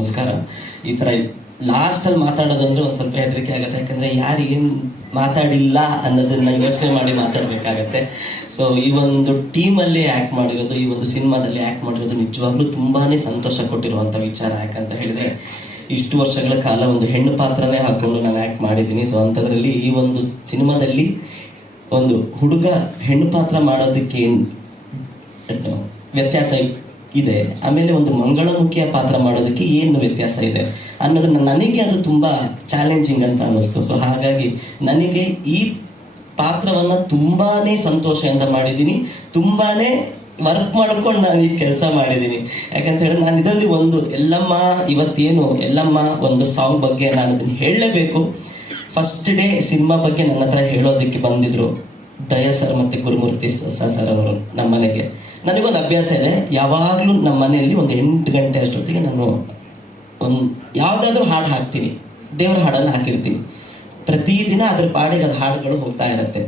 ನಮಸ್ಕಾರ. ಈ ಥರ ಲಾಸ್ಟಲ್ಲಿ ಮಾತಾಡೋದಂದ್ರೆ ಒಂದು ಸ್ವಲ್ಪ ಹೆದರಿಕೆ ಆಗುತ್ತೆ, ಯಾಕಂದರೆ ಯಾರು ಏನು ಮಾತಾಡಿಲ್ಲ ಅನ್ನೋದನ್ನ ಯೋಚನೆ ಮಾಡಿ ಮಾತಾಡಬೇಕಾಗತ್ತೆ. ಸೊ ಈ ಒಂದು ಟೀಮಲ್ಲಿ ಆ್ಯಕ್ಟ್ ಮಾಡಿರೋದು, ಈ ಒಂದು ಸಿನಿಮಾದಲ್ಲಿ ಆ್ಯಕ್ಟ್ ಮಾಡಿರೋದು ನಿಜವಾಗ್ಲೂ ತುಂಬಾ ಸಂತೋಷ ಕೊಟ್ಟಿರುವಂಥ ವಿಚಾರ. ಯಾಕಂತ ಹೇಳಿದರೆ ಇಷ್ಟು ವರ್ಷಗಳ ಕಾಲ ಒಂದು ಹೆಣ್ಣು ಪಾತ್ರನೇ ಹಾಕ್ಕೊಂಡು ನಾನು ಆ್ಯಕ್ಟ್ ಮಾಡಿದ್ದೀನಿ. ಸೊ ಅಂಥದ್ರಲ್ಲಿ ಈ ಒಂದು ಸಿನಿಮಾದಲ್ಲಿ ಒಂದು ಹುಡುಗ ಹೆಣ್ಣು ಪಾತ್ರ ಮಾಡೋದಕ್ಕೆ ವ್ಯತ್ಯಾಸ ಇದೆ, ಆಮೇಲೆ ಒಂದು ಮಂಗಳಮುಖಿಯ ಪಾತ್ರ ಮಾಡೋದಕ್ಕೆ ಏನು ವ್ಯತ್ಯಾಸ ಇದೆ ಅನ್ನೋದು ನನಗೆ ಅದು ತುಂಬ ಚಾಲೆಂಜಿಂಗ್ ಅಂತ ಅನ್ನಿಸ್ತು. ಸೊ ಹಾಗಾಗಿ ನನಗೆ ಈ ಪಾತ್ರವನ್ನು ತುಂಬಾ ಸಂತೋಷದಿಂದ ಮಾಡಿದ್ದೀನಿ, ತುಂಬಾ ವರ್ಕ್ ಮಾಡ್ಕೊಂಡು ನಾನು ಈ ಕೆಲಸ ಮಾಡಿದ್ದೀನಿ. ಯಾಕಂತ ಹೇಳಿದ್ರೆ ನಾನು ಇದರಲ್ಲಿ ಒಂದು ಎಲ್ಲಮ್ಮ ಇವತ್ತೇನು ಎಲ್ಲಮ್ಮ ಒಂದು ಸಾಂಗ್ ಬಗ್ಗೆ ನಾನು ಅದನ್ನು ಹೇಳಲೇಬೇಕು. ಫಸ್ಟ್ ಡೇ ಸಿನಿಮಾ ಬಗ್ಗೆ ನನ್ನ ಹತ್ರ ಹೇಳೋದಕ್ಕೆ ಬಂದಿದ್ರು ದಯಾ ಸರ್ ಮತ್ತು ಗುರುಮೂರ್ತಿ ಸರ್ ಅವರು ನಮ್ಮ ಮನೆಗೆ. ನನಗೊಂದು ಅಭ್ಯಾಸ ಇದೆ, ಯಾವಾಗಲೂ ನಮ್ಮ ಮನೆಯಲ್ಲಿ ಒಂದು 8 ಗಂಟೆ ಅಷ್ಟೊತ್ತಿಗೆ ನಾನು ಒಂದು ಯಾವುದಾದ್ರೂ ಹಾಡು ಹಾಕ್ತೀನಿ, ದೇವರ ಹಾಡನ್ನು ಹಾಕಿರ್ತೀನಿ. ಪ್ರತಿದಿನ ಅದ್ರ ಪಾಡಿಗೆ ಅದು ಹಾಡುಗಳು ಹೋಗ್ತಾ ಇರುತ್ತೆ.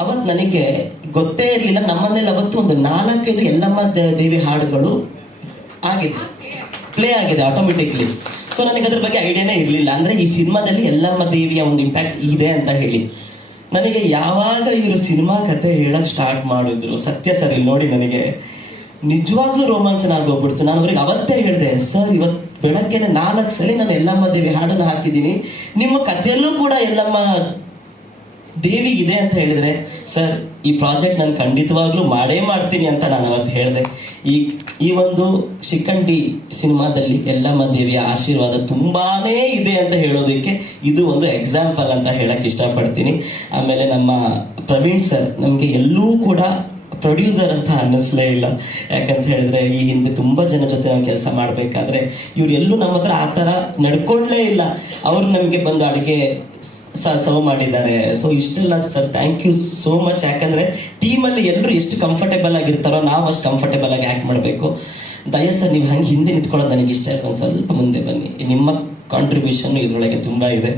ಅವತ್ತು ನನಗೆ ಗೊತ್ತೇ ಇರಲಿಲ್ಲ, ನಮ್ಮ ಮನೇಲಿ ಅವತ್ತು ಒಂದು 4-5 ಎಲ್ಲಮ್ಮ ದೇವಿ ಹಾಡುಗಳು ಆಗಿದೆ, ಪ್ಲೇ ಆಗಿದೆ ಆಟೋಮೆಟಿಕ್ಲಿ. ಸೊ ನನಗೆ ಅದ್ರ ಬಗ್ಗೆ ಐಡಿಯಾನೇ ಇರಲಿಲ್ಲ, ಅಂದರೆ ಈ ಸಿನಿಮಾದಲ್ಲಿ ಎಲ್ಲಮ್ಮ ದೇವಿಯ ಒಂದು ಇಂಪ್ಯಾಕ್ಟ್ ಇದೆ ಅಂತ ಹೇಳಿ. ನನಗೆ ಯಾವಾಗ ಇವರು ಸಿನಿಮಾ ಕತೆ ಹೇಳಕ್ಕೆ ಸ್ಟಾರ್ಟ್ ಮಾಡಿದ್ರು, ಸತ್ಯ ಸರ್ ಇಲ್ಲಿ ನೋಡಿ ನನಗೆ ನಿಜವಾಗ್ಲೂ ರೋಮಾಂಚನ ಆಗೋಗ್ಬಿಡ್ತು. ನಾನು ಅವ್ರಿಗೆ ಅವತ್ತೇ ಹೇಳಿದೆ, ಸರ್ ಇವತ್ತು ಬೆಳಗ್ಗೆನೆ 4 ಸಲ ನಾನು ಎಲ್ಲಮ್ಮ ದೇವಿ ಹಾಡನ್ನು ಹಾಕಿದ್ದೀನಿ, ನಿಮ್ಮ ಕಥೆಯಲ್ಲೂ ಕೂಡ ಎಲ್ಲಮ್ಮ ದೇವಿ ಇದೆ ಅಂತ ಹೇಳಿದರೆ ಸರ್ ಈ ಪ್ರಾಜೆಕ್ಟ್ ನಾನು ಖಂಡಿತವಾಗ್ಲೂ ಮಾಡೇ ಮಾಡ್ತೀನಿ ಅಂತ ನಾನು ಅವತ್ತು ಹೇಳಿದೆ. ಈ ಒಂದು ಶಿಖಂಡಿ ಸಿನಿಮಾದಲ್ಲಿ ಎಲ್ಲಮ್ಮ ದೇವಿಯ ಆಶೀರ್ವಾದ ತುಂಬಾ ಇದೆ ಅಂತ ಹೇಳೋದಕ್ಕೆ ಇದು ಒಂದು ಎಕ್ಸಾಂಪಲ್ ಅಂತ ಹೇಳಕ್ಕೆ ಇಷ್ಟಪಡ್ತೀನಿ. ಆಮೇಲೆ ನಮ್ಮ ಪ್ರವೀಣ್ ಸರ್ ನಮಗೆ ಎಲ್ಲೂ ಕೂಡ ಪ್ರೊಡ್ಯೂಸರ್ ಅಂತ ಅನ್ನಿಸ್ಲೇ ಇಲ್ಲ. ಯಾಕಂತ ಹೇಳಿದ್ರೆ ಈ ಹಿಂದೆ ತುಂಬ ಜನ ಜೊತೆ ನಾವು ಕೆಲಸ ಮಾಡಬೇಕಾದ್ರೆ ಇವ್ರು ಎಲ್ಲೂ ನಮ್ಮ ಹತ್ರ ಆ ಥರ ನಡ್ಕೊಳ್ಳೇ ಇಲ್ಲ. ಅವರು ನಮಗೆ ಬಂದು ಅಡುಗೆ ಸರ್ವ್ ಮಾಡಿದ್ದಾರೆ. ಸೊ ಇಷ್ಟೆಲ್ಲ sir thank you so much. ಯಾಕಂದರೆ ಟೀಮಲ್ಲಿ ಎಲ್ಲರೂ ಎಷ್ಟು ಕಂಫರ್ಟೇಬಲ್ ಆಗಿರ್ತಾರೋ ನಾವು ಅಷ್ಟು ಕಂಫರ್ಟೇಬಲ್ ಆಗಿ ಆ್ಯಕ್ಟ್ ಮಾಡಬೇಕು. ದಯಾ ಸರ್ ನೀವು ಹಂಗೆ ಹಿಂದೆ ನಿಂತ್ಕೊಳ್ಳೋದು ನನಗೆ ಇಷ್ಟ ಇಲ್ಲ, ಒಂದು ಸ್ವಲ್ಪ ಮುಂದೆ ಬನ್ನಿ, ನಿಮ್ಮ ಕಾಂಟ್ರಿಬ್ಯೂಷನ್ ಇದರೊಳಗೆ ತುಂಬ ಇದೆ.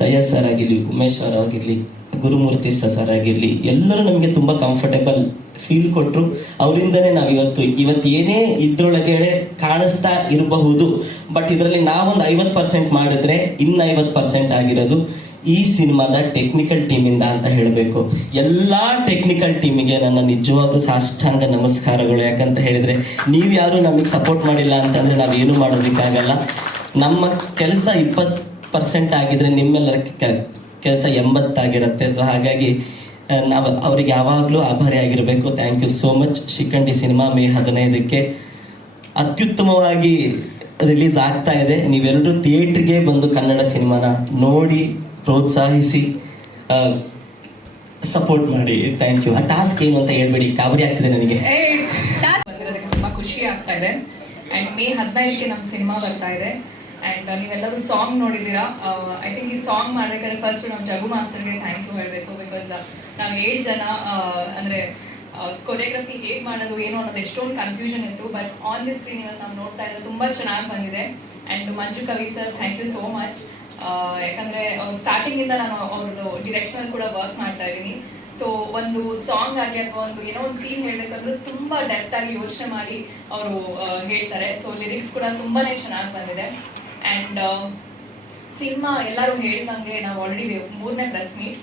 ದಯಾ ಸರ್ ಆಗಿರಲಿ, ಉಮೇಶ್ ಸರ್ ಆಗಿರಲಿ, ಗುರುಮೂರ್ತಿ ಸರ್ ಆಗಿರಲಿ, ಎಲ್ಲರೂ ನಮಗೆ ತುಂಬ ಕಂಫರ್ಟೇಬಲ್ ಫೀಲ್ ಕೊಟ್ಟರು. ಅವರಿಂದನೇ ನಾವು ಇವತ್ತು ಏನೇ ಇದ್ರೊಳಗೆ ಕಾಣಿಸ್ತಾ ಇರಬಹುದು, ಬಟ್ ಇದರಲ್ಲಿ ನಾವೊಂದು 50% ಮಾಡಿದ್ರೆ ಇನ್ನು 50% ಆಗಿರೋದು ಈ ಸಿನಿಮಾದ ಟೆಕ್ನಿಕಲ್ ಟೀಮಿಂದ ಅಂತ ಹೇಳಬೇಕು. ಎಲ್ಲ ಟೆಕ್ನಿಕಲ್ ಟೀಮಿಗೆ ನನ್ನ ನಿಜವಾಗ್ಲೂ ಸಾಷ್ಟಾಂಗ ನಮಸ್ಕಾರಗಳು. ಯಾಕಂತ ಹೇಳಿದರೆ ನೀವು ಯಾರು ನಮಗೆ ಸಪೋರ್ಟ್ ಮಾಡಿಲ್ಲ ಅಂತಂದರೆ ನಾವೇನು ಮಾಡೋದಕ್ಕಾಗಲ್ಲ. ನಮ್ಮ ಕೆಲಸ 20% ಆಗಿದ್ರೆ ನಿಮ್ಮೆಲ್ಲರ ಕೆಲಸ 80 ಆಗಿರುತ್ತೆ. ಸೊ ಹಾಗಾಗಿ ನಾವು ಅವರಿಗೆ ಯಾವಾಗಲೂ ಆಭಾರಿ ಆಗಿರಬೇಕು. Thank you so much. Shikhandi cinema May 15ಕ್ಕೆ ಅತ್ಯುತ್ತಮವಾಗಿ ರಿಲೀಸ್ ಆಗ್ತಾ ಇದೆ. ನೀವೆಲ್ಲರೂ ಥಿಯೇಟ್ರಿಗೆ ಬಂದು ಕನ್ನಡ ಸಿನಿಮಾನ ನೋಡಿ ಪ್ರೋತ್ಸಾಹಿಸಿ ಸಪೋರ್ಟ್ ಮಾಡಿ. Thank you. ಆ ಟಾಸ್ಕ್ ಏನು ಅಂತ ಹೇಳ್ಬೇಡಿ, ಗಾಬರಿ ಆಗ್ತಿದೆ ನನಗೆ. ತುಂಬ ಖುಷಿ ಆಗ್ತಾ ಇದೆ. ಆ್ಯಂಡ್ ಮೇ 15ಕ್ಕೆ ನಮ್ಮ ಸಿನಿಮಾ ಬರ್ತಾ ಇದೆ. ಆ್ಯಂಡ್ ನೀವೆಲ್ಲರೂ ಸಾಂಗ್ ನೋಡಿದ್ದೀರಾ. ಐ ಥಿಂಕ್ ಈ ಸಾಂಗ್ ಮಾಡಬೇಕಾದ್ರೆ ಫಸ್ಟ್ ನಮ್ಮ ಜಗು ಮಾಸ್ಟರ್ಗೆ ಥ್ಯಾಂಕ್ ಯು ಹೇಳಬೇಕು. ಬಿಕಾಸ್ ನಾವು 7 ಜನ ಅಂದರೆ ಕೊರಿಯೋಗ್ರಫಿ ಹೇಗೆ ಮಾಡೋದು ಏನು ಅನ್ನೋದು ಎಷ್ಟೊಂದು ಕನ್ಫ್ಯೂಷನ್ ಇತ್ತು. ಬಟ್ ಆನ್ ದಿ ಸ್ಕ್ರೀನ್ ಇವತ್ತು ನಾವು ನೋಡ್ತಾ ಇರೋದು ತುಂಬ ಚೆನ್ನಾಗಿ ಬಂದಿದೆ. And Manju Kavi sir thank you so much. ಯಾಕಂದರೆ ಸ್ಟಾರ್ಟಿಂಗಿಂದ ನಾನು ಅವ್ರದ್ದು ಡಿರೆಕ್ಷನಲ್ಲಿ ಕೂಡ ವರ್ಕ್ ಮಾಡ್ತಾ ಇದ್ದೀನಿ. ಸೊ ಒಂದು ಸಾಂಗ್ ಆಗಲಿ ಅಥವಾ ಒಂದು ಏನೋ ಒಂದು ಸೀನ್ ಹೇಳಬೇಕಂದ್ರೂ ತುಂಬ ಡೆಪ್ತಾಗಿ ಯೋಚನೆ ಮಾಡಿ ಅವರು ಹೇಳ್ತಾರೆ. ಸೊ ಲಿರಿಕ್ಸ್ ಕೂಡ ತುಂಬಾ ಚೆನ್ನಾಗಿ ಬಂದಿದೆ. ಆ್ಯಂಡ್ ಸಿನಿಮಾ ಎಲ್ಲರೂ ಹೇಳ್ದಂಗೆ ನಾವು ಆಲ್ರೆಡಿ 3ನೇ ಪ್ರೆಸ್ ಮೀಟ್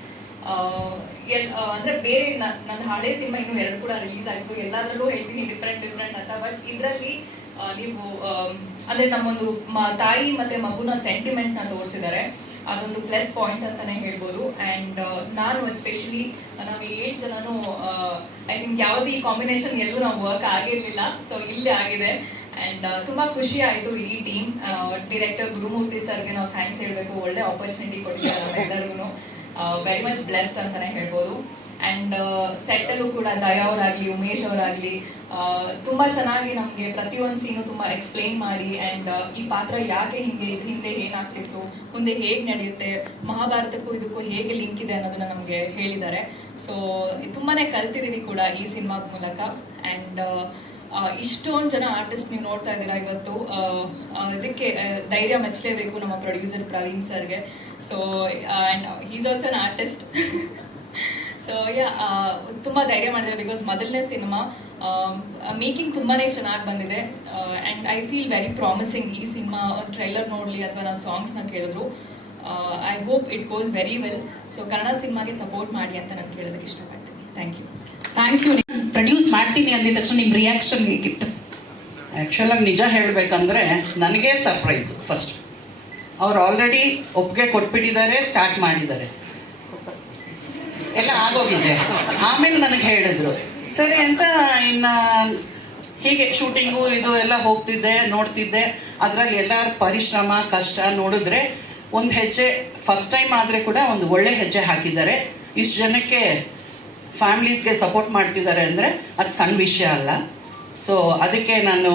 ಅಂದರೆ ಬೇರೆ ನನ್ನ ಹಳೆ ಸಿನಿಮಾ ಇನ್ನೂ 2 ಕೂಡ ರಿಲೀಸ್ ಆಯಿತು. ಎಲ್ಲದರಲ್ಲೂ ಹೇಳ್ತೀನಿ ಡಿಫ್ರೆಂಟ್ ಅಂತ. ಬಟ್ ಇದರಲ್ಲಿ ನೀವು ಅಂದರೆ ನಮ್ಮೊಂದು ತಾಯಿ ಮತ್ತು ಮಗುನ ಸೆಂಟಿಮೆಂಟ್ನ ತೋರಿಸಿದ್ದಾರೆ. ಅದೊಂದು ಪ್ಲಸ್ ಪಾಯಿಂಟ್ ಅಂತಲೇ ಹೇಳ್ಬೋದು. ಆ್ಯಂಡ್ ನಾನು ಎಸ್ಪೆಷಲಿ ನಾವು 7 ಜನನೂ ಐ ಥಿಂಕ್ ಯಾವುದೇ ಈ ಕಾಂಬಿನೇಷನ್ ಎಲ್ಲೂ ನಾವು ವರ್ಕ್ ಆಗಿರಲಿಲ್ಲ. ಸೊ ಇಲ್ಲೇ ಆಗಿದೆ. ಆ್ಯಂಡ್ ತುಂಬ ಖುಷಿ ಆಯಿತು. ಇಡೀ ಟೀಮ್, ಡಿರೆಕ್ಟರ್ ಗುರುಮೂರ್ತಿ ಸರ್ಗೆ ನಾವು ಥ್ಯಾಂಕ್ಸ್ ಹೇಳಬೇಕು. ಒಳ್ಳೆ ಆಪರ್ಚುನಿಟಿ ಕೊಟ್ಟಿದ್ದಾರೆ ನಮ್ಮೆಲ್ಲರಿಗೂ. ವೆರಿ ಮಚ್ ಬ್ಲೆಸ್ಡ್ ಅಂತಲೇ ಹೇಳ್ಬೋದು. ಆ್ಯಂಡ್ ಸೆಟ್ಟಲ್ಲೂ ಕೂಡ ದಯಾ ಅವರಾಗಲಿ, ಉಮೇಶ್ ಅವರಾಗಲಿ ತುಂಬ ಚೆನ್ನಾಗಿ ನಮಗೆ ಪ್ರತಿಯೊಂದು ಸೀನು ತುಂಬ ಎಕ್ಸ್ಪ್ಲೇನ್ ಮಾಡಿ ಆ್ಯಂಡ್ ಈ ಪಾತ್ರ ಯಾಕೆ ಹಿಂದೆ ಏನಾಗ್ತಿತ್ತು, ಮುಂದೆ ಹೇಗೆ ನಡೆಯುತ್ತೆ, ಮಹಾಭಾರತಕ್ಕೂ ಇದಕ್ಕೂ ಹೇಗೆ ಲಿಂಕ್ ಇದೆ ಅನ್ನೋದನ್ನು ನಮಗೆ ಹೇಳಿದ್ದಾರೆ. ಸೊ ತುಂಬಾ ಕಲ್ತಿದ್ದೀವಿ ಕೂಡ ಈ ಸಿನಿಮಾ ಮೂಲಕ. ಆ್ಯಂಡ್ ಇಷ್ಟೊಂದು ಜನ ಆರ್ಟಿಸ್ಟ್ ನೀವು ನೋಡ್ತಾ ಇದ್ದೀರಾ ಇವತ್ತು. ಇದಕ್ಕೆ ಧೈರ್ಯ ಮೆಚ್ಚಲೇಬೇಕು ನಮ್ಮ ಪ್ರೊಡ್ಯೂಸರ್ ಪ್ರವೀಣ್ ಸರ್ಗೆ. So and is also an artist. So yeah ತುಂಬ ಧೈರ್ಯ ಮಾಡಿದ್ದಾರೆ ಬಿಕಾಸ್ ಮೊದಲನೇ ಸಿನಿಮಾ ಮೇಕಿಂಗ್ ತುಂಬಾ ಚೆನ್ನಾಗಿ ಬಂದಿದೆ and I feel very promising. ಈ ಸಿನಿಮಾ ಒಂದು ಟ್ರೈಲರ್ ನೋಡಲಿ ಅಥವಾ ನಾವು ಸಾಂಗ್ಸ್ನ ಕೇಳಿದ್ರು I hope it goes very well. So Kannada ಸಿನಿಮಾಗೆ ಸಪೋರ್ಟ್ ಮಾಡಿ ಅಂತ ನಾನು ಕೇಳೋದಕ್ಕೆ ಇಷ್ಟಪಡ್ತೀನಿ. Thank you. Thank you. Produce ಮಾಡ್ತೀನಿ ಅಂದಿದ ತಕ್ಷಣ ನಿಮ್ಮ ರಿಯಾಕ್ಷನ್ ಹೇಗಿತ್ತು? ಆ್ಯಕ್ಚುಲಾಗಿ ನಿಜ ಹೇಳಬೇಕಂದ್ರೆ ನನಗೆ ಸರ್ಪ್ರೈಸು. ಫಸ್ಟ್ ಅವ್ರು ಆಲ್ರೆಡಿ ಒಪ್ಪಿಗೆ ಕೊಟ್ಬಿಟ್ಟಿದ್ದಾರೆ, ಸ್ಟಾರ್ಟ್ ಮಾಡಿದ್ದಾರೆ, ಎಲ್ಲ ಆಗೋಗಿದೆ. ಆಮೇಲೆ ನನಗೆ ಹೇಳಿದ್ರು ಸರಿ ಅಂತ. ಇನ್ನು ಹೀಗೆ ಶೂಟಿಂಗು ಇದು ಎಲ್ಲ ಹೋಗ್ತಿದ್ದೆ, ನೋಡ್ತಿದ್ದೆ. ಅದರಲ್ಲಿ ಎಲ್ಲರ ಪರಿಶ್ರಮ ಕಷ್ಟ ನೋಡಿದ್ರೆ ಒಂದು ಹೆಜ್ಜೆ ಫಸ್ಟ್ ಟೈಮ್ ಆದರೆ ಕೂಡ ಒಂದು ಒಳ್ಳೆ ಹೆಜ್ಜೆ ಹಾಕಿದ್ದಾರೆ. ಇಷ್ಟು ಜನಕ್ಕೆ ಫ್ಯಾಮ್ಲೀಸ್ಗೆ ಸಪೋರ್ಟ್ ಮಾಡ್ತಿದ್ದಾರೆ ಅಂದರೆ ಅದು ಸಣ್ಣ ವಿಷಯ ಅಲ್ಲ. ಸೊ ಅದಕ್ಕೆ ನಾನು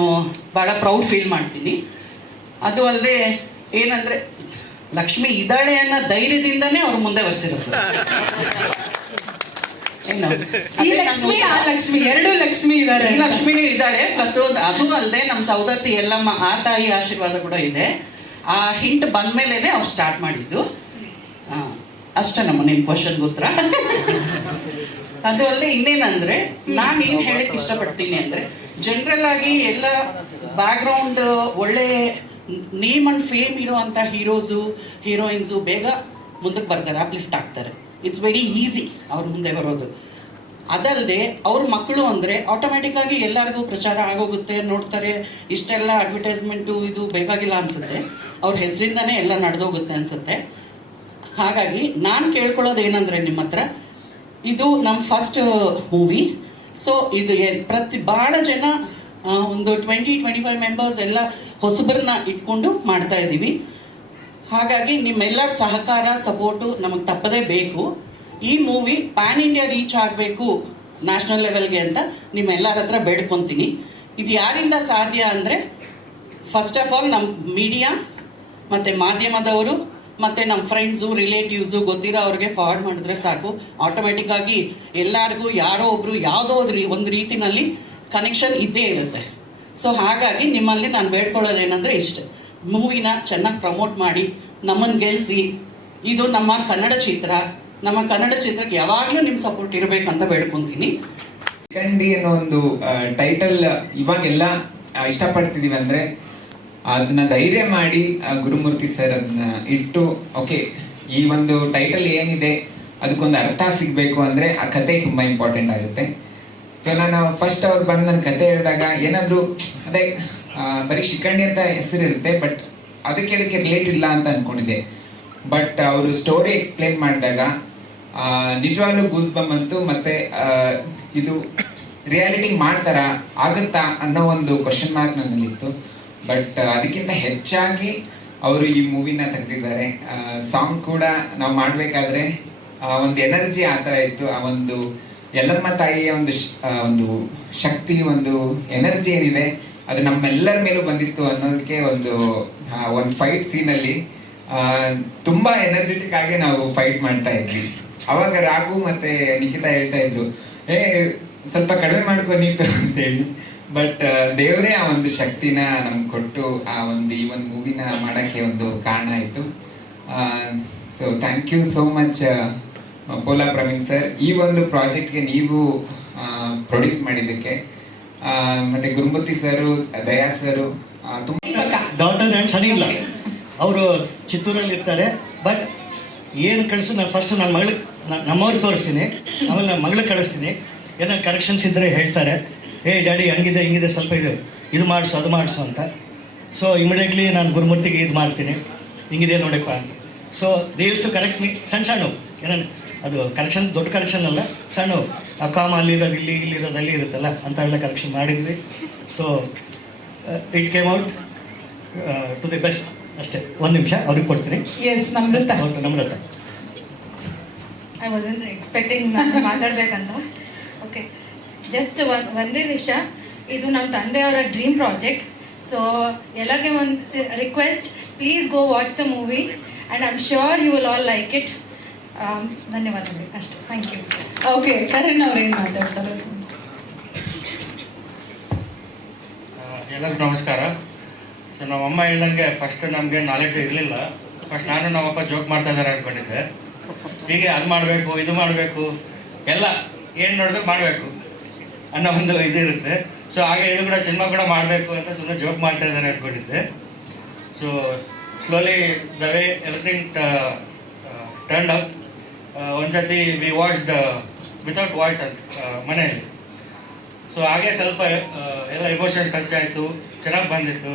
ಭಾಳ ಪ್ರೌಡ್ ಫೀಲ್ ಮಾಡ್ತೀನಿ. ಅದು ಅಲ್ಲದೆ ಏನಂದರೆ ಲಕ್ಷ್ಮಿ ಇದ್ದಾಳೆ ಅನ್ನೋ ಧೈರ್ಯದಿಂದನೇ ಅವ್ರು ಮುಂದೆ ಬರ್ಸಿರೋದು. ಏನು ಈ ಲಕ್ಷ್ಮಿ ಆ ಲಕ್ಷ್ಮಿ ಎರಡು ಲಕ್ಷ್ಮಿ ಇದ್ದಾರೆ. ಈ ಲಕ್ಷ್ಮಿನೂ ಇದ್ದಾಳೆ, ಪ್ಲಸ್ ಅದು ಅಲ್ಲದೆ ನಮ್ಮ ಸೌದತ್ತಿ ಎಲ್ಲಮ್ಮ ಆ ತಾಯಿ ಆಶೀರ್ವಾದ ಕೂಡ ಇದೆ. ಆ ಹಿಂಟ್ ಬಂದ್ಮೇಲೆ ಅವ್ರು ಸ್ಟಾರ್ಟ್ ಮಾಡಿದ್ದು. ಅಷ್ಟೇ ನಿಮ್ಮ ಕ್ವಶನ್ಗೆ ಉತ್ತರ. ಅದು ಅಲ್ಲದೆ ಇನ್ನೇನಂದ್ರೆ ನಾನು ಏನು ಹೇಳಕ್ ಇಷ್ಟಪಡ್ತೀನಿ ಅಂದ್ರೆ, ಜನರಲ್ ಆಗಿ ಎಲ್ಲ ಬ್ಯಾಕ್ಗ್ರೌಂಡ್ ಒಳ್ಳೆ ನೇಮ್ ಅಂಡ್ ಫೇಮ್ ಇರುವಂಥ ಹೀರೋಸು ಹೀರೋಯಿನ್ಸು ಬೇಗ ಮುಂದಕ್ಕೆ ಬರ್ತಾರೆ, ಅಪ್ಲಿಫ್ಟ್ ಆಗ್ತಾರೆ. ಇಟ್ಸ್ ವೆರಿ ಈಸಿ ಅವ್ರ ಮುಂದೆ ಬರೋದು. ಅದಲ್ಲದೆ ಅವ್ರ ಮಕ್ಕಳು ಅಂದರೆ ಆಟೋಮೆಟಿಕ್ಕಾಗಿ ಎಲ್ಲರಿಗೂ ಪ್ರಚಾರ ಆಗೋಗುತ್ತೆ, ನೋಡ್ತಾರೆ. ಇಷ್ಟೆಲ್ಲ ಅಡ್ವರ್ಟೈಸ್ಮೆಂಟು ಇದು ಬೇಕಾಗಿಲ್ಲ ಅನಿಸುತ್ತೆ, ಅವ್ರ ಹೆಸರಿಂದನೇ ಎಲ್ಲ ನಡೆದೋಗುತ್ತೆ ಅನಿಸುತ್ತೆ. ಹಾಗಾಗಿ ನಾನು ಕೇಳ್ಕೊಳ್ಳೋದು ಏನಂದರೆ ನಿಮ್ಮ ಹತ್ರ, ಇದು ನಮ್ಮ ಫಸ್ಟ್ ಮೂವಿ. ಸೊ ಇದು ಭಾಳ ಜನ ಒಂದು 20-25 ಮೆಂಬರ್ಸ್ ಎಲ್ಲ ಹೊಸಬರನ್ನ ಇಟ್ಕೊಂಡು ಮಾಡ್ತಾ ಇದ್ದೀವಿ. ಹಾಗಾಗಿ ನಿಮ್ಮೆಲ್ಲರ ಸಹಕಾರ ಸಪೋರ್ಟು ನಮಗೆ ತಪ್ಪದೇ ಬೇಕು. ಈ ಮೂವಿ ಪ್ಯಾನ್ ಇಂಡಿಯಾ ರೀಚ್ ಆಗಬೇಕು ನ್ಯಾಷನಲ್ ಲೆವೆಲ್ಗೆ ಅಂತ ನಿಮ್ಮೆಲ್ಲರ ಹತ್ರ ಬೇಡ್ಕೊತೀನಿ. ಇದು ಯಾರಿಂದ ಸಾಧ್ಯ ಅಂದರೆ, ಫಸ್ಟ್ ಆಫ್ ಆಲ್ ನಮ್ಮ ಮೀಡಿಯಾ ಮತ್ತು ಮಾಧ್ಯಮದವರು ಮತ್ತು ನಮ್ಮ ಫ್ರೆಂಡ್ಸು ರಿಲೇಟಿವ್ಸು ಗೊತ್ತಿರೋ ಅವ್ರಿಗೆ ಫಾರ್ವರ್ಡ್ ಮಾಡಿದ್ರೆ ಸಾಕು. ಆಟೋಮೆಟಿಕ್ಕಾಗಿ ಎಲ್ಲರಿಗೂ ಯಾರೋ ಒಬ್ಬರು ಯಾವುದೋ ಒಂದು ರೀತಿನಲ್ಲಿ ಕನೆಕ್ಷನ್ ಇದ್ದೇ ಇರುತ್ತೆ. ಸೊ ಹಾಗಾಗಿ ನಿಮ್ಮಲ್ಲಿ ನಾನು ಬೇಡ್ಕೊಳ್ಳೋದೇನೆಂದರೆ ಇಷ್ಟೇ, ಮೂವಿನ ಚೆನ್ನಾಗಿ ಪ್ರಮೋಟ್ ಮಾಡಿ ನಮ್ಮನ್ನು ಗೆಲ್ಲಿಸಿ. ಇದು ನಮ್ಮ ಕನ್ನಡ ಚಿತ್ರ, ನಮ್ಮ ಕನ್ನಡ ಚಿತ್ರಕ್ಕೆ ಯಾವಾಗಲೂ ನಿಮ್ಮ ಸಪೋರ್ಟ್ ಇರಬೇಕಂತ ಬೇಡ್ಕೊತೀನಿ. ಶಿಖಂಡಿ ಅನ್ನೋ ಒಂದು ಟೈಟಲ್ ಇವಾಗೆಲ್ಲ ಇಷ್ಟಪಡ್ತಿದೀವಿ ಅಂದರೆ ಅದನ್ನ ಧೈರ್ಯ ಮಾಡಿ ಗುರುಮೂರ್ತಿ ಸರ್ ಅದನ್ನ ಇಟ್ಟು, ಓಕೆ ಈ ಒಂದು ಟೈಟಲ್ ಏನಿದೆ ಅದಕ್ಕೊಂದು ಅರ್ಥ ಸಿಗಬೇಕು ಅಂದರೆ ಆ ಕತೆ ತುಂಬ ಇಂಪಾರ್ಟೆಂಟ್ ಆಗುತ್ತೆ. ಸೊ ನಾನು ಫಸ್ಟ್ ಅವ್ರು ಬಂದು ನನ್ನ ಕತೆ ಹೇಳಿದಾಗ ಏನಾದರೂ ಅದೇ ಬರೀ ಶಿಖಂಡಿ ಅಂತ ಹೆಸರಿರುತ್ತೆ, ಬಟ್ ಅದಕ್ಕೆ ರಿಲೇಟ್ ಇಲ್ಲ ಅಂತ ಅಂದ್ಕೊಂಡಿದ್ದೆ. ಬಟ್ ಅವರು ಸ್ಟೋರಿ ಎಕ್ಸ್ಪ್ಲೇನ್ ಮಾಡಿದಾಗ ನಿಜವಾಗ್ಲೂ ಗೂಸ್ ಬಮ್ ಅಂತು. ಮತ್ತು ಇದು ರಿಯಾಲಿಟಿ ಮಾಡ್ತಾರಾ, ಆಗುತ್ತಾ ಅನ್ನೋ ಒಂದು ಕ್ವಶನ್ ಮಾರ್ಕ್ ನನ್ನಲ್ಲಿತ್ತು. ಬಟ್ ಅದಕ್ಕಿಂತ ಹೆಚ್ಚಾಗಿ ಅವರು ಈ ಮೂವಿನ ತೆಗೆದಿದ್ದಾರೆ. ಸಾಂಗ್ ಕೂಡ ನಾವು ಮಾಡಬೇಕಾದ್ರೆ ಒಂದು ಎನರ್ಜಿ ಆ ಥರ ಇತ್ತು. ಆ ಒಂದು ಎಲ್ಲಮ್ಮ ತಾಯಿಯ ಒಂದು ಶಕ್ತಿ, ಒಂದು ಎನರ್ಜಿ ಏನಿದೆ ಅದು ನಮ್ಮೆಲ್ಲರ ಮೇಲೂ ಬಂದಿತ್ತು ಅನ್ನೋದಕ್ಕೆ ಒಂದು ಫೈಟ್ ಸೀನಲ್ಲಿ ತುಂಬ ಎನರ್ಜೆಟಿಕ್ ಆಗಿ ನಾವು ಫೈಟ್ ಮಾಡ್ತಾ ಇದ್ವಿ. ಅವಾಗ ರಾಘು ಮತ್ತು ನಿಖಿತಾ ಹೇಳ್ತಾ ಇದ್ರು, ಸ್ವಲ್ಪ ಕಡಿಮೆ ಮಾಡ್ಕೊ ನೀತು ಅಂತೇಳಿ. ಬಟ್ ದೇವರೇ ಆ ಒಂದು ಶಕ್ತಿನ ನಮ್ಗೆ ಕೊಟ್ಟು ಈ ಒಂದು ಮೂವಿನ ಮಾಡೋಕ್ಕೆ ಒಂದು ಕಾರಣ ಆಯಿತು. So thank you so much Pola Praveen sir, ಈ ಒಂದು ಪ್ರಾಜೆಕ್ಟ್ಗೆ ನೀವು ಪ್ರೊಡ್ಯೂಸ್ ಮಾಡಿದ್ದಕ್ಕೆ. ಮತ್ತೆ ಗುರುಮೂರ್ತಿ ಸರು, ದಯಾ ಸರು ತುಂಬ ಡಾಟರ್ ಆ್ಯಂಡ್ ಸರಿ ಇಲ್ಲ, ಅವರು ಚಿತ್ತೂರಲ್ಲಿ ಇರ್ತಾರೆ. ಬಟ್ ಏನು ಕಳಿಸಿ ನಾನು ಫಸ್ಟ್ ನನ್ನ ಮಗಳಿಗೆ ನಮ್ಮವ್ರಿಗೆ ತೋರಿಸ್ತೀನಿ, ಆಮೇಲೆ ನನ್ನ ಮಗಳಿಗೆ ಕಳಿಸ್ತೀನಿ. ಏನೋ ಕರೆಕ್ಷನ್ಸ್ ಇದ್ದರೆ ಹೇಳ್ತಾರೆ, ಡ್ಯಾಡಿ ಹಂಗಿದೆ ಹಿಂಗಿದೆ ಸ್ವಲ್ಪ ಇದು ಮಾಡಿಸು ಅದು ಮಾಡಿಸು ಅಂತ. ಸೊ ಇಮಿಡಿಯೇಟ್ಲಿ ನಾನು ಗುರುಮೂರ್ತಿಗೆ ಇದು ಮಾಡ್ತೀನಿ, ಹಿಂಗಿದೆ ನೋಡಪ್ಪ. So they use to correct me ಸಣ್ಣ ಏನೋ ಅದು ಕರೆಕ್ಷನ್, ದೊಡ್ಡ ಕರೆಕ್ಷನ್ ಅಲ್ಲ, ಸಣ್ಣ ಆ ಕಾಮ ಅಲ್ಲಿರೋದು ಇಲ್ಲಿರೋದು ಅಲ್ಲಿ ಇರುತ್ತಲ್ಲ ಅಂತ ಎಲ್ಲ ಕರೆಕ್ಷನ್ ಮಾಡಿದ್ವಿ. So it came out to the best ಅಷ್ಟೇ. ಒಂದು ನಿಮಿಷ ಅವ್ರಿಗೆ ಕೊಡ್ತೀನಿ. Yes Namrata. Namrata. I wasn't expecting ನಾನು ಮಾತಾಡಬೇಕಂತ. ಓಕೆ, ಜಸ್ಟ್ ಒಂದೇ ವಿಷಯ, ಇದು ನಮ್ಮ ತಂದೆಯವರ ಡ್ರೀಮ್ ಪ್ರಾಜೆಕ್ಟ್. ಸೊ ಎಲ್ಲರಿಗೆ ಒಂದು request, please go watch the movie and I am sure you will all like it. ಧನ್ಯವಾದಗಳು ಅಷ್ಟೇ. Thank you. ಓಕೆ, ಕರಣ್ ಅವ್ರು ಏನು ಮಾತಾಡ್ತಾರೆ? ಎಲ್ಲರಿಗೂ ನಮಸ್ಕಾರ. ಸೊ ನಮ್ಮಮ್ಮ ಹೇಳ್ದಂಗೆ ಫಸ್ಟ್ ನಮಗೆ ನಾಲೆಡ್ಜ್ ಇರಲಿಲ್ಲ. ಫಸ್ಟ್ ನಾನು ನಮ್ಮಪ್ಪ ಜೋಕ್ ಮಾಡ್ತಾ ಇದ್ದಾರೆ ಅಂದ್ಕೊಂಡಿದ್ದೆ. ಹೀಗೆ ಅದು ಮಾಡಬೇಕು ಇದು ಮಾಡಬೇಕು ಎಲ್ಲ ಏನು ನೋಡಿದ್ರು ಮಾಡಬೇಕು ಅನ್ನೋ ಒಂದು ಇದಿರುತ್ತೆ. ಸೊ ಹಾಗೆ ಇದು ಕೂಡ ಸಿನಿಮಾ ಕೂಡ ಮಾಡಬೇಕು ಅಂತ ಸುಮ್ಮನೆ ಜೋಕ್ ಮಾಡ್ತಾ ಇದ್ದಾರೆ ಅಂದ್ಕೊಂಡಿದ್ದೆ. So slowly the way everything turn up. ಒಂದ್ಸತಿ ವಿ ವಾಚ್ಡ್ ವಿತೌಟ್ ವಾಯ್ಸ್ ಅಂತ ಮನೆಯಲ್ಲಿ. ಸೊ ಹಾಗೆ ಸ್ವಲ್ಪ ಎಲ್ಲ ಎಮೋಷನ್ಸ್ ಟಚ್ ಆಯಿತು, ಚೆನ್ನಾಗಿ ಬಂದಿತ್ತು.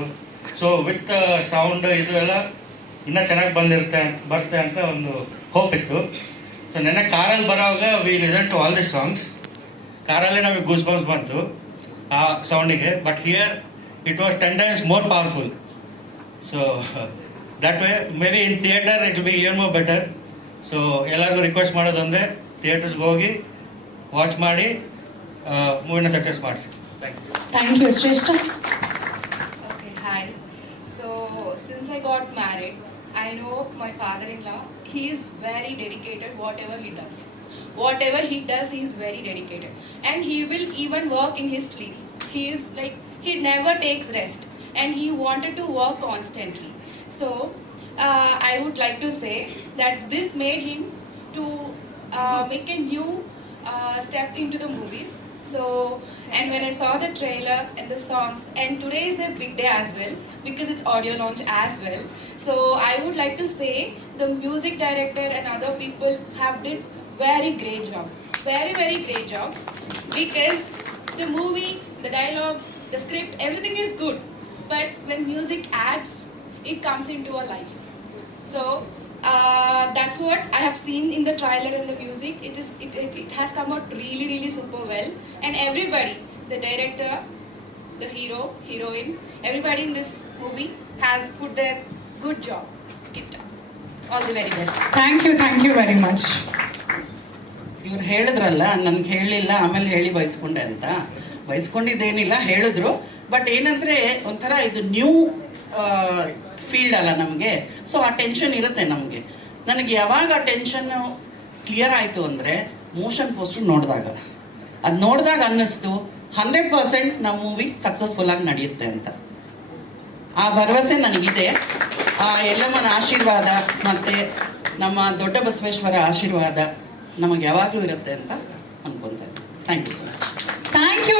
ಸೊ ವಿತ್ ಸೌಂಡ್ ಇದು ಎಲ್ಲ ಇನ್ನೂ ಚೆನ್ನಾಗಿ ಬರುತ್ತೆ ಅಂತ ಒಂದು ಹೋಪ್ ಇತ್ತು. ಸೊ ನೆನ್ನೆ ಕಾರಲ್ಲಿ ಬರೋವಾಗ we listen to all the songs. ಕಾರಲ್ಲೇ ನಮಗೆ ಗೂಸ್ ಬಂಪ್ಸ್ ಬಂತು ಆ ಸೌಂಡಿಗೆ. But here it was 10 times more powerful. So that way may be in theatre it will be even more better. So ಎಲ್ಲರಿಗೂ ರಿಕ್ವೆಸ್ಟ್ ಮಾಡೋದೊಂದೇ, ಥಿಯೇಟರ್ಸ್ಗೆ ಹೋಗಿ ವಾಚ್ ಮಾಡಿ ಮೂವಿನ ಸಕ್ಸಸ್ ಮಾಡಿಸಿ. Thank you Shreshta. Okay, hi. So, since I got married, I know my father-in-law, he is very dedicated whatever he does. Whatever he does, he is very dedicated. And he will even work in his sleep. He is like, he never takes rest. And he wanted to work constantly. So, I would like to say that this made him to make a new step into the movies. So, and when I saw the trailer and the songs, and today is the big day as well because it's audio launch as well. So I would like to say the music director and other people have did very great job, very great job, because the movie, the dialogues, the script, everything is good, but when music adds, it comes into our life. So that's what I have seen in the trailer and the music. It has come out really super well, and everybody, the director, the hero, heroine, everybody in this movie has put their good job. Keep up. All the very best. Thank you very much. ಇವ್ರು ಹೇಳಿದ್ರಲ್ಲ, ನನ್ಗೆ ಹೇಳಲಿಲ್ಲ, ಆಮೇಲೆ ಹೇಳಿ ಬಯಸ್ಕೊಂಡೆ ಅಂತ. ಬಯಸ್ಕೊಂಡಿದ್ದೇನಿಲ್ಲ, ಹೇಳಿದ್ರು. But ಏನಂದರೆ ಒಂಥರ ಇದು ನ್ಯೂ ಫೀಲ್ಡ್ ಅಲ್ಲ ನಮಗೆ. ಸೊ ಆ ಟೆನ್ಷನ್ ಇರುತ್ತೆ ನಮಗೆ. ನನಗೆ ಯಾವಾಗ ಆ ಟೆನ್ಷನ್ನು ಕ್ಲಿಯರ್ ಆಯಿತು ಅಂದರೆ ಮೋಷನ್ ಪೋಸ್ಟರ್ ನೋಡಿದಾಗ, ಅದು ನೋಡಿದಾಗ ಅನ್ನಿಸ್ತು 100% ನಮ್ಮ ಮೂವಿ ಸಕ್ಸಸ್ಫುಲ್ಲಾಗಿ ನಡೆಯುತ್ತೆ ಅಂತ. ಆ ಭರವಸೆ ನನಗಿದೆ. ಆ ಎಲ್ಲಮ್ಮನ ಆಶೀರ್ವಾದ ಮತ್ತು ನಮ್ಮ ದೊಡ್ಡ ಬಸವೇಶ್ವರ ಆಶೀರ್ವಾದ ನಮಗೆ ಯಾವಾಗಲೂ ಇರುತ್ತೆ ಅಂತ ಅನ್ಕೊತಾ ಇದ್ದೀನಿ. Thank you so much. Thank you.